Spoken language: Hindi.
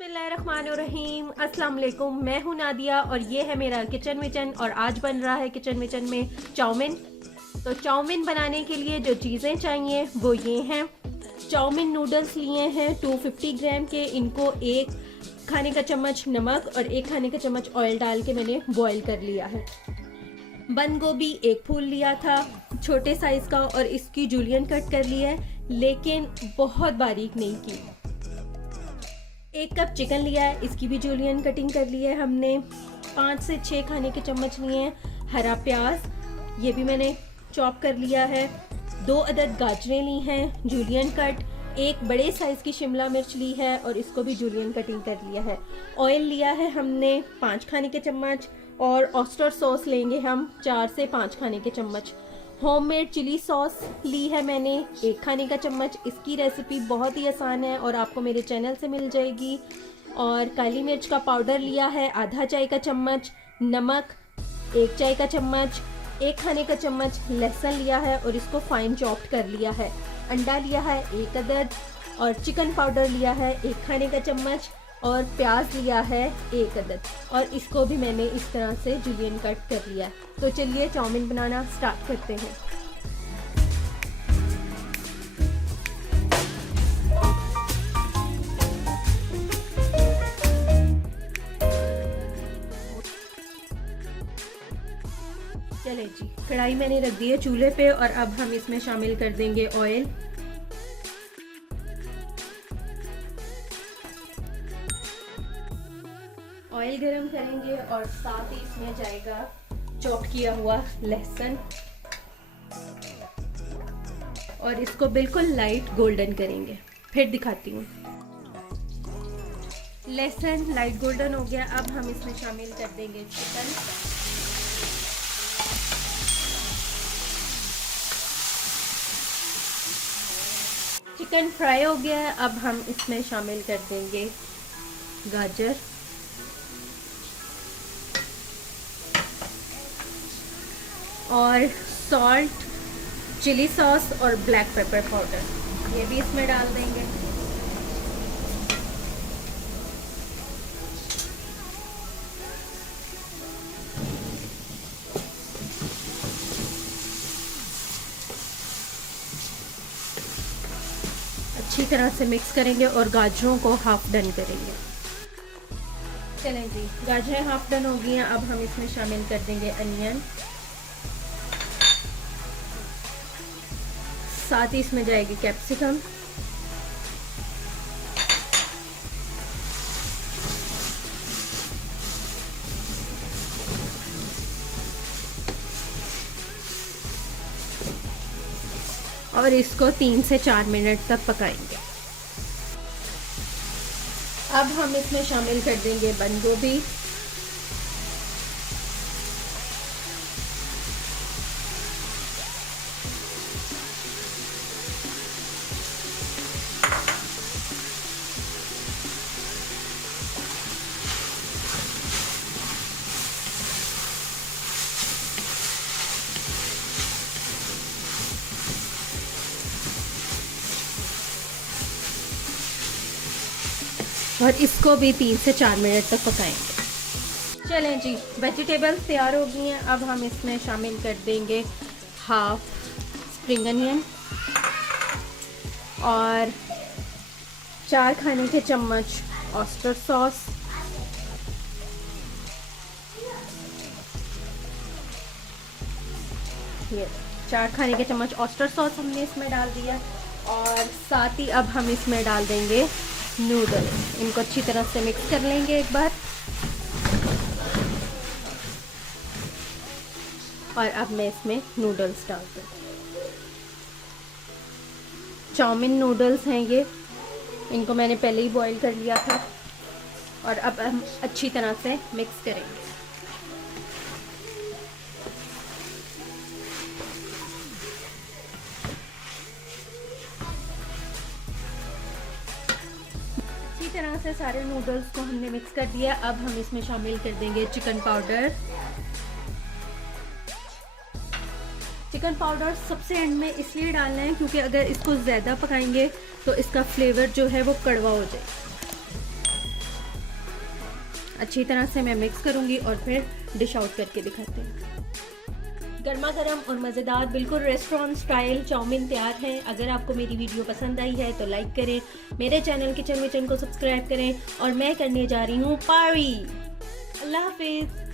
बिस्मिल्लाहिर्रहमानिर्रहीम। अस्सलाम वालेकुम। मैं हूं नादिया और ये है मेरा किचन विचन और आज बन रहा है किचन विचन में चाउमीन। तो चाउमीन बनाने के लिए जो चीज़ें चाहिए वो ये हैं। चाउमीन नूडल्स लिए हैं 250 ग्राम के। इनको एक खाने का चम्मच नमक और एक खाने का चम्मच ऑयल डाल के मैंने बॉईल कर लिया है। बंद गोभी एक फूल लिया था छोटे साइज़ का और इसकी जूलियन कट कर लिया है, लेकिन बहुत बारीक नहीं की। 1 कप चिकन लिया है, इसकी भी जूलियन कटिंग कर ली है हमने। 5 से 6 खाने के चम्मच लिए हैं हरा प्याज, ये भी मैंने चॉप कर लिया है। 2 अदद गाजरें ली हैं जूलियन कट। 1 बड़े साइज़ की शिमला मिर्च ली है और इसको भी जूलियन कटिंग कर लिया है। ऑयल लिया है हमने 5 खाने के चम्मच और ऑयस्टर सॉस लेंगे हम 4 से 5 खाने के चम्मच। होममेड चिली सॉस ली है मैंने 1 खाने का चम्मच। इसकी रेसिपी बहुत ही आसान है और आपको मेरे चैनल से मिल जाएगी। और काली मिर्च का पाउडर लिया है आधा चाय का चम्मच। नमक 1 चाय का चम्मच। 1 खाने का चम्मच लहसुन लिया है और इसको फाइन चॉप्ड कर लिया है। अंडा लिया है 1 अदद और चिकन पाउडर लिया है 1 खाने का चम्मच और प्याज लिया है 1 अदद और इसको भी मैंने इस तरह से जूलियन कट कर लिया है। तो चलिए चाउमीन बनाना स्टार्ट करते हैं। चले जी, कढ़ाई मैंने रख दी है चूल्हे पे और अब हम इसमें शामिल कर देंगे ऑयल। ऑयल गरम करेंगे और साथ ही इसमें जाएगा चॉप किया हुआ लहसुन और इसको बिल्कुल लाइट गोल्डन करेंगे। फिर दिखाती हूँ। लहसुन लाइट गोल्डन हो गया, अब हम इसमें शामिल कर देंगे चिकन। चिकन फ्राई हो गया है, अब हम इसमें शामिल कर देंगे गाजर और सॉल्ट, चिली सॉस और ब्लैक पेपर पाउडर, ये भी इसमें डाल देंगे। अच्छी तरह से मिक्स करेंगे और गाजरों को हाफ डन करेंगे। चलें जी, गाजरें हाफ डन हो गई हैं, अब हम इसमें शामिल कर देंगे अनियन। साथ ही इसमें जाएगी कैप्सिकम और इसको 3 से 4 मिनट तक पकाएंगे। अब हम इसमें शामिल कर देंगे बंद गोभी, और इसको भी 3 से 4 मिनट तक पकाएंगे। चलें जी, वेजिटेबल्स तैयार हो गई हैं, अब हम इसमें शामिल कर देंगे हाफ स्प्रिंग अनियन और 4 खाने के चम्मच ऑयस्टर सॉस, ये 4 खाने के चम्मच ऑयस्टर सॉस हमने इसमें डाल दिया और साथ ही अब हम इसमें डाल देंगे नूडल्स। इनको अच्छी तरह से मिक्स कर लेंगे एक बार और अब मैं इसमें नूडल्स डाल दूँ। चाउमीन नूडल्स हैं ये, इनको मैंने पहले ही बॉईल कर लिया था और अब हम अच्छी तरह से मिक्स करेंगे। अच्छी तरह से सारे नूडल्स को हमने मिक्स कर दिया। अब हम इसमें शामिल कर देंगे चिकन पाउडर। चिकन पाउडर सबसे एंड में इसलिए डालना है क्योंकि अगर इसको ज़्यादा पकाएंगे तो इसका फ्लेवर जो है वो कड़वा हो जाए। अच्छी तरह से मैं मिक्स करूँगी और फिर डिश आउट करके दिखाते हैं। गर्मा गर्म और मज़ेदार बिल्कुल रेस्टोरेंट स्टाइल चाउमीन तैयार है। अगर आपको मेरी वीडियो पसंद आई है तो लाइक करें, मेरे चैनल किचन विचन को सब्सक्राइब करें और मैं करने जा रही हूँ पारी। अल्लाह हाफिज़।